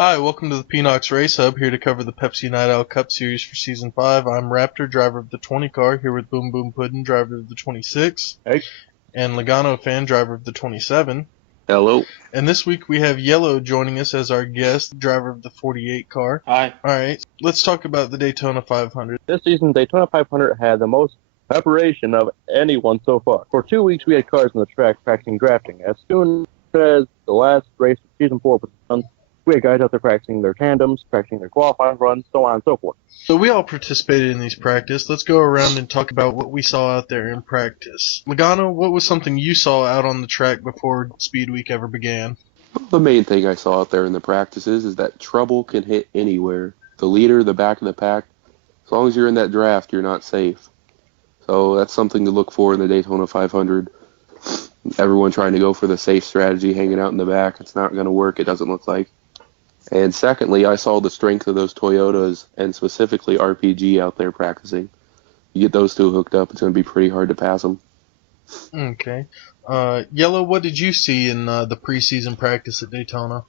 Hi, welcome to the PNOCS RaceHub, here to cover the Pepsi Night Owl Cup Series for Season 5. I'm Raptor, driver of the 20 car, here with Boom Boom Puddin', driver of the 26. Hey. And Logano Fan, driver of the 27. Hello. And this week we have Yellow joining us as our guest, driver of the 48 car. Hi. Alright, let's talk about the Daytona 500. This season, Daytona 500 had the most preparation of anyone so far. For 2 weeks, we had cars on the track practicing drafting. As soon as the last race of Season 4 was done, we had guys out there practicing their tandems, practicing their qualifying runs, so on and so forth. So we all participated in these practice. Let's go around and talk about what we saw out there in practice. Logano, what was something you saw out on the track before Speed Week ever began? The main thing I saw out there in the practices is that trouble can hit anywhere. The leader, the back of the pack, as long as you're in that draft, you're not safe. So that's something to look for in the Daytona 500. Everyone trying to go for the safe strategy, hanging out in the back. It's not going to work, it doesn't look like. And secondly, I saw the strength of those Toyotas, and specifically RPG out there practicing. You get those two hooked up, it's going to be pretty hard to pass them. Okay. Yellow, what did you see in the preseason practice at Daytona?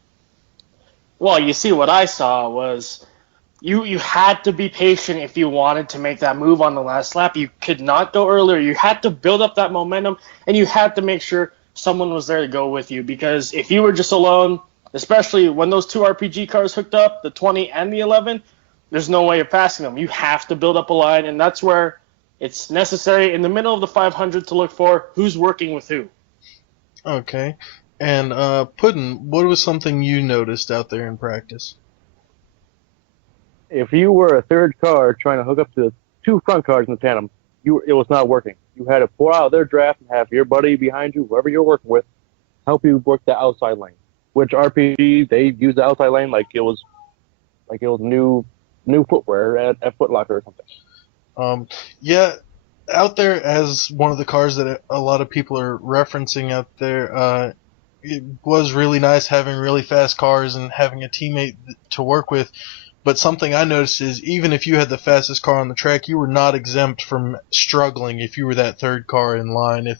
Well, you see, what I saw was you had to be patient if you wanted to make that move on the last lap. You could not go earlier. You had to build up that momentum, and you had to make sure someone was there to go with you. Because if you were just alone, especially when those two RPG cars hooked up, the 20 and the 11, there's no way of passing them. You have to build up a line, and that's where it's necessary in the middle of the 500 to look for who's working with who. Okay. And Puddin', what was something you noticed out there in practice? If you were a third car trying to hook up to the two front cars in the tandem, it was not working. You had to pull out their draft and have your buddy behind you, whoever you're working with, help you work the outside lane. Which RPG, they use the outside lane like it was new footwear at Foot Locker or something. Yeah, out there as one of the cars that a lot of people are referencing out there, it was really nice having really fast cars and having a teammate to work with. But something I noticed is even if you had the fastest car on the track, you were not exempt from struggling if you were that third car in line. If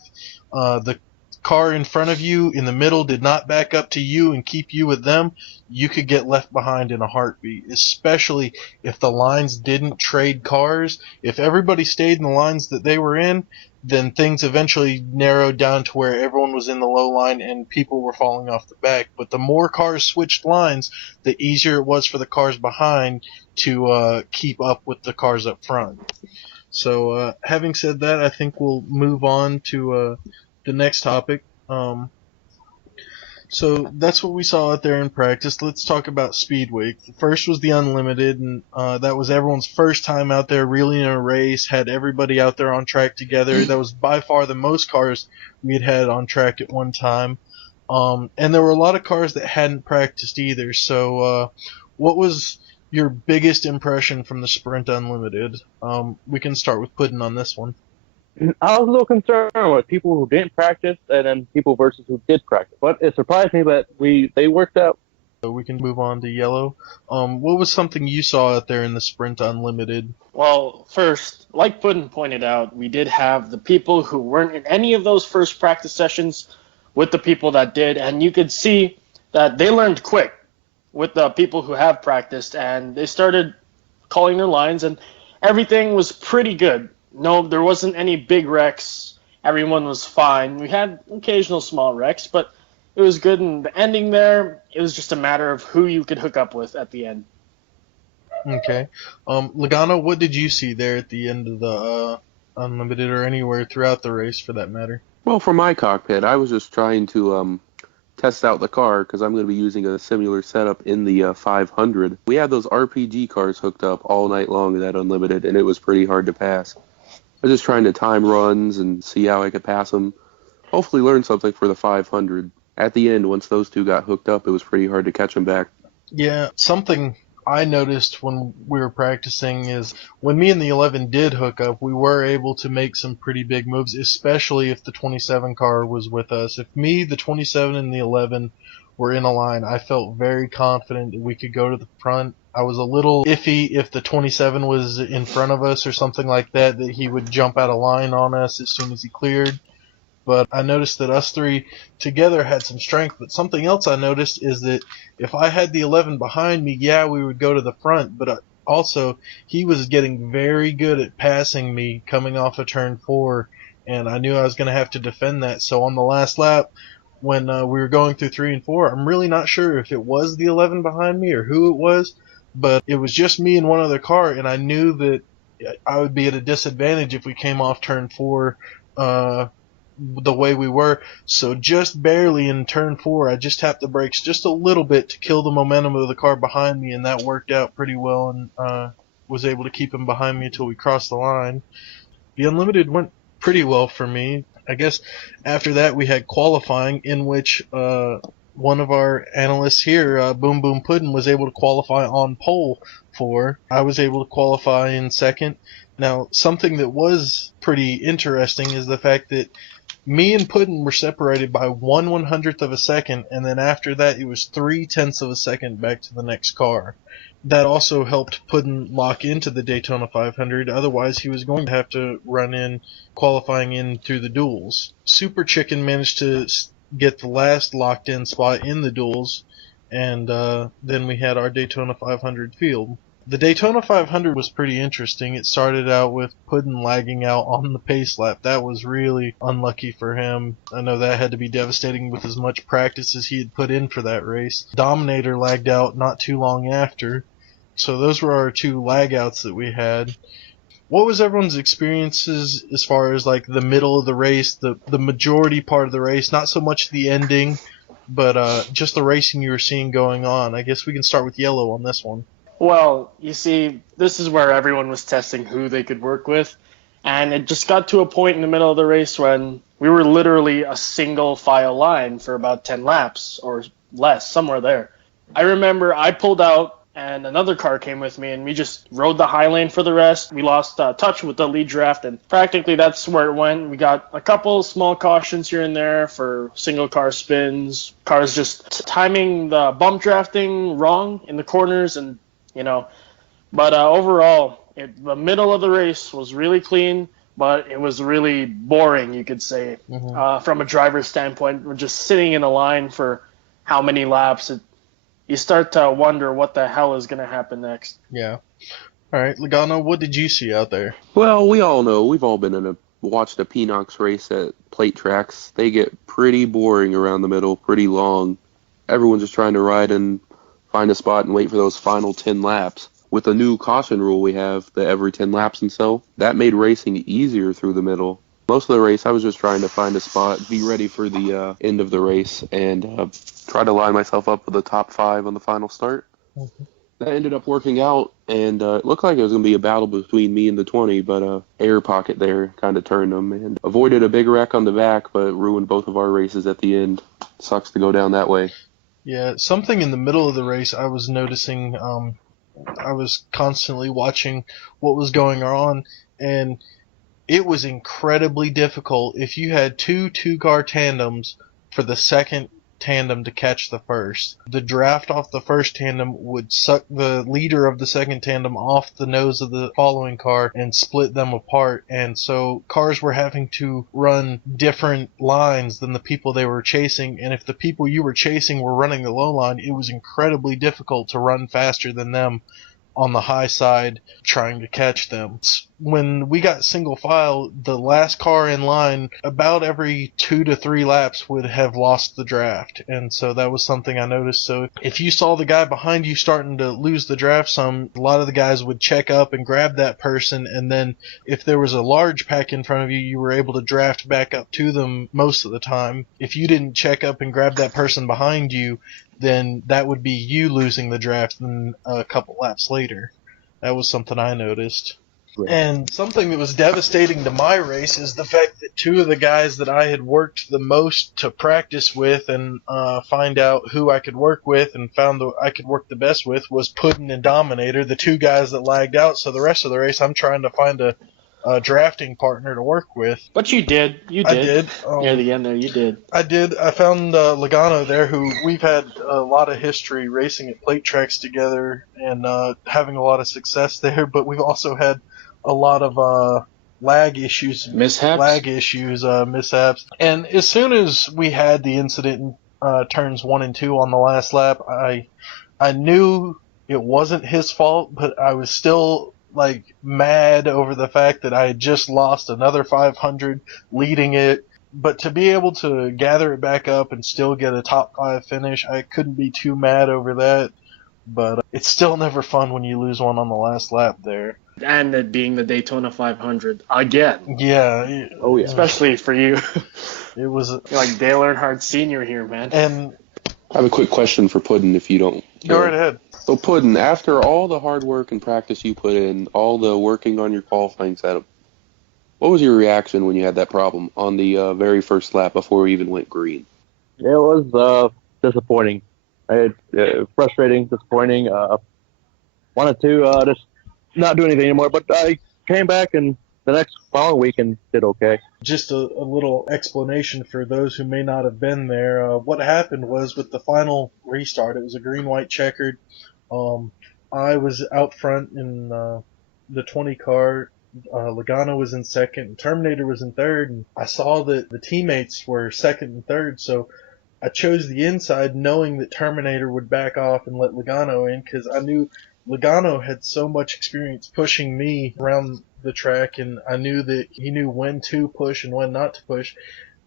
the car in front of you in the middle did not back up to you and keep you with them, you could get left behind in a heartbeat, especially if the lines didn't trade cars. If everybody stayed in the lines that they were in, then things eventually narrowed down to where everyone was in the low line and people were falling off the back. But the more cars switched lines, the easier it was for the cars behind to keep up with the cars up front. So having said that, I think we'll move on to the next topic. So that's what we saw out there in practice. Let's talk about Speed Week. The first was the Unlimited, and that was everyone's first time out there really in a race, had everybody out there on track together. That was by far the most cars we had on track at one time. And there were a lot of cars that hadn't practiced either. So what was your biggest impression from the Sprint Unlimited? We can start with Puddin' on this one. I was a little concerned with people who didn't practice and then people versus who did practice. But it surprised me that they worked out. So we can move on to Yellow. What was something you saw out there in the Sprint Unlimited? Well, first, like Puddin' pointed out, we did have the people who weren't in any of those first practice sessions with the people that did, and you could see that they learned quick with the people who have practiced, and they started calling their lines, and everything was pretty good. No, there wasn't any big wrecks. Everyone was fine. We had occasional small wrecks, but it was good. And the ending there, it was just a matter of who you could hook up with at the end. Okay. Logano, what did you see there at the end of the Unlimited or anywhere throughout the race for that matter? Well, for my cockpit, I was just trying to test out the car because I'm going to be using a similar setup in the 500. We had those RPG cars hooked up all night long in that Unlimited, and it was pretty hard to pass. I was just trying to time runs and see how I could pass them. Hopefully learn something for the 500. At the end, once those two got hooked up, it was pretty hard to catch them back. Yeah, something I noticed when we were practicing is when me and the 11 did hook up, we were able to make some pretty big moves, especially if the 27 car was with us. If me, the 27, and the 11 were in a line, I felt very confident that we could go to the front. I was a little iffy if the 27 was in front of us or something like that he would jump out of line on us as soon as he cleared. but I noticed that us three together had some strength. But something else I noticed is that if I had the 11 behind me, yeah, we would go to the front, but also he was getting very good at passing me coming off of turn 4, and I knew I was going to have to defend that. So on the last lap, when we were going through 3 and 4, I'm really not sure if it was the 11 behind me or who it was, but it was just me and one other car, and I knew that I would be at a disadvantage if we came off turn 4 the way we were. So just barely in turn 4, I just tapped the brakes just a little bit to kill the momentum of the car behind me, and that worked out pretty well, and was able to keep him behind me until we crossed the line. The Unlimited went pretty well for me. I guess after that we had qualifying, in which one of our analysts here, Boom Boom Puddin', was able to qualify on pole for. I was able to qualify in second. Now, something that was pretty interesting is the fact that me and Puddin' were separated by 1/100th of a second, and then after that it was 3/10ths of a second back to the next car. That also helped Puddin' lock into the Daytona 500, otherwise he was going to have to run in, qualifying in through the duels. Super Chicken managed to get the last locked in spot in the duels, and then we had our Daytona 500 field. The Daytona 500 was pretty interesting. It started out with Puddin' lagging out on the pace lap. That was really unlucky for him. I know that had to be devastating with as much practice as he had put in for that race. Dominator lagged out not too long after. So those were our two lag outs that we had. What was everyone's experiences as far as like the middle of the race, the majority part of the race, not so much the ending, but just the racing you were seeing going on? I guess we can start with Yellow on this one. Well, you see, this is where everyone was testing who they could work with. And it just got to a point in the middle of the race when we were literally a single file line for about 10 laps or less, somewhere there. I remember I pulled out and another car came with me, and we just rode the high lane for the rest. We lost touch with the lead draft, and practically that's where it went. We got a couple small cautions here and there for single car spins, cars just timing the bump drafting wrong in the corners, and but overall, the middle of the race was really clean, but it was really boring, you could say, from a driver's standpoint. We're just sitting in a line for how many laps. You start to wonder what the hell is going to happen next. Yeah. All right, Logano, what did you see out there? Well, we all know, we've all been watched a PNOCS race at plate tracks. They get pretty boring around the middle, pretty long. Everyone's just trying to ride and find a spot and wait for those final 10 laps. With the new caution rule we have, the every 10 laps and so, that made racing easier through the middle. Most of the race, I was just trying to find a spot, be ready for the end of the race, and try to line myself up with the top 5 on the final start. That ended up working out, and it looked like it was going to be a battle between me and the 20, but air pocket there kind of turned them, and avoided a big wreck on the back, but ruined both of our races at the end. Sucks to go down that way. Yeah, something in the middle of the race I was noticing. I was constantly watching what was going on, and it was incredibly difficult if you had two-car tandems for the second tandem to catch the first. The draft off the first tandem would suck the leader of the second tandem off the nose of the following car and split them apart, and so cars were having to run different lines than the people they were chasing, and if the people you were chasing were running the low line, it was incredibly difficult to run faster than them on the high side trying to catch them. When we got single file, the last car in line about every 2 to 3 laps would have lost the draft, and so that was something I noticed. So if you saw the guy behind you starting to lose the draft some, a lot of the guys would check up and grab that person, and then if there was a large pack in front of you, you were able to draft back up to them most of the time. If you didn't check up and grab that person behind you, then that would be you losing the draft then a couple laps later. That was something I noticed. Right. And something that was devastating to my race is the fact that 2 of the guys that I had worked the most to practice with and find out who I could work with and found that I could work the best with was Puddin' and Dominator, the 2 guys that lagged out. So the rest of the race I'm trying to find a drafting partner to work with. But you did. I did. Near the end there, you did. I did. I found Logano there, who we've had a lot of history racing at plate tracks together and having a lot of success there, but we've also had a lot of lag issues, mishaps. And as soon as we had the incident in turns 1 and 2 on the last lap, I knew it wasn't his fault, but I was still like mad over the fact that I had just lost another 500 leading it. But to be able to gather it back up and still get a top 5 finish, I couldn't be too mad over that. But it's still never fun when you lose one on the last lap there. And it being the Daytona 500 again. Yeah. Oh, yeah. Especially for you. It was You're like Dale Earnhardt Sr. here, man. And I have a quick question for Puddin', if you don't care. Go right ahead. So, Puddin', after all the hard work and practice you put in, all the working on your qualifying setup, what was your reaction when you had that problem on the very first lap before we even went green? It was disappointing. Frustrating, disappointing. Wanted to just not do anything anymore, but I came back and the next following week and did okay. Just a little explanation for those who may not have been there. What happened was with the final restart, it was a green-white checkered. I was out front in the 20 car. Logano was in second, and Terminator was in third, and I saw that the teammates were second and third, so I chose the inside knowing that Terminator would back off and let Logano in, because I knew Logano had so much experience pushing me around the track, and I knew that he knew when to push and when not to push,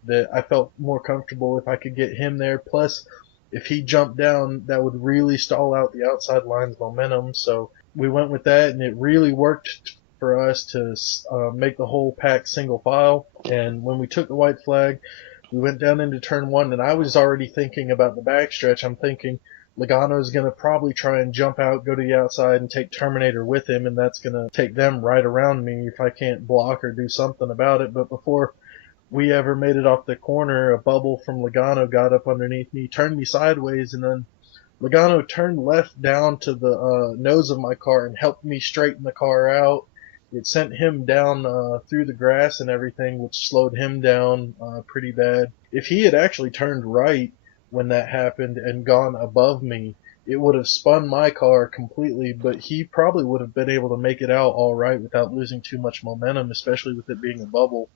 that I felt more comfortable if I could get him there. Plus, if he jumped down, that would really stall out the outside line's momentum, so we went with that, and it really worked for us to make the whole pack single file. And when we took the white flag, we went down into turn 1, and I was already thinking about the backstretch. I'm thinking Logano's going to probably try and jump out, go to the outside, and take Terminator with him, and that's going to take them right around me if I can't block or do something about it. But before we ever made it off the corner, a bubble from Logano got up underneath me, turned me sideways, and then Logano turned left down to the nose of my car and helped me straighten the car out. It sent him down through the grass and everything, which slowed him down pretty bad. If he had actually turned right when that happened and gone above me, it would have spun my car completely, but he probably would have been able to make it out all right without losing too much momentum, especially with it being a bubble.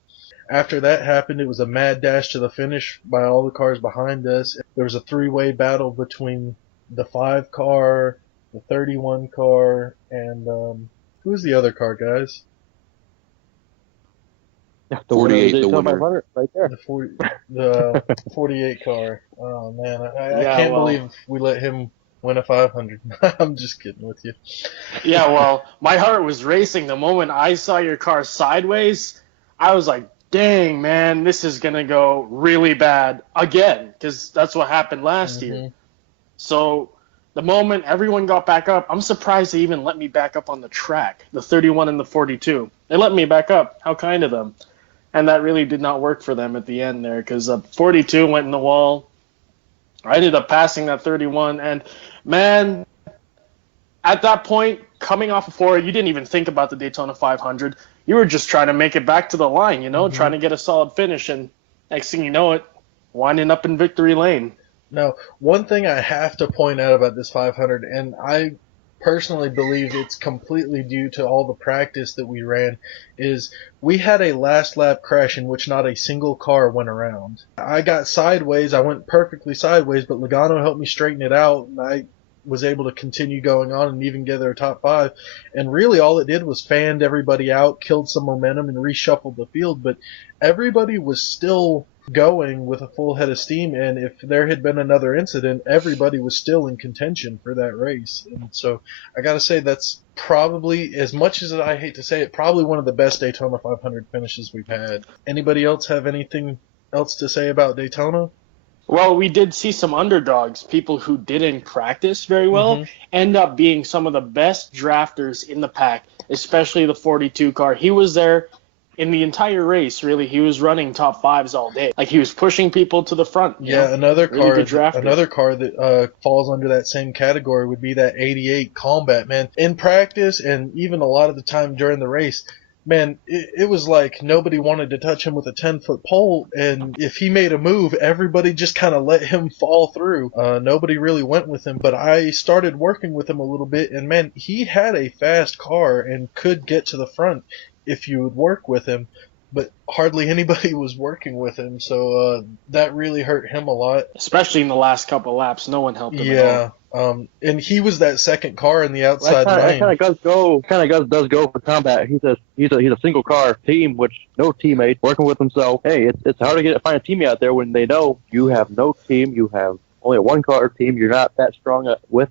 After that happened, it was a mad dash to the finish by all the cars behind us. There was a three-way battle between the 5 car, the 31 car, and who's the other car, guys? The 48, the winner. 500 right there. The 48 car. Oh, man. I can't believe we let him win a 500. I'm just kidding with you. Yeah, well, my heart was racing the moment I saw your car sideways. I was like, dang, man, this is going to go really bad again, because that's what happened last year. So the moment everyone got back up, I'm surprised they even let me back up on the track, the 31 and the 42. They let me back up. How kind of them. And that really did not work for them at the end there, because 42 went in the wall. I ended up passing that 31. And, man, at that point, coming off of 4, you didn't even think about the Daytona 500. You were just trying to make it back to the line, trying to get a solid finish. And next thing you know it, winding up in victory lane. Now, one thing I have to point out about this 500, and I personally believe it's completely due to all the practice that we ran, is we had a last lap crash in which not a single car went around. I got sideways, I went perfectly sideways, but Logano helped me straighten it out, and I was able to continue going on and even get our top 5. And really all it did was fanned everybody out, killed some momentum, and reshuffled the field, but everybody was still going with a full head of steam, and if there had been another incident, everybody was still in contention for that race. And so I gotta say that's probably, as much as I hate to say it, probably one of the best Daytona 500 finishes we've had. Anybody else have anything else to say about Daytona? Well, we did see some underdogs, people who didn't practice very well, end up being some of the best drafters in the pack, especially the 42 car. He was there in the entire race, really. He was running top 5s all day. Like, he was pushing people to the front. Another car, really another car that falls under that same category would be that 88 Combat, man. In practice and even a lot of the time during the race, man, it was like nobody wanted to touch him with a 10-foot pole, and if he made a move, everybody just kind of let him fall through. Nobody really went with him, but I started working with him a little bit, and man, he had a fast car and could get to the front. if you would work with him, but hardly anybody was working with him, so that really hurt him a lot. Especially in the last couple laps, no one helped him at all. Yeah, and he was that second car in the That outside kind lane. of does go for combat. He's a single car team, which no teammate working with himself. Hey, it's hard to find a teammate out there when they know you have no team. You have only a one car team. You're not that strong with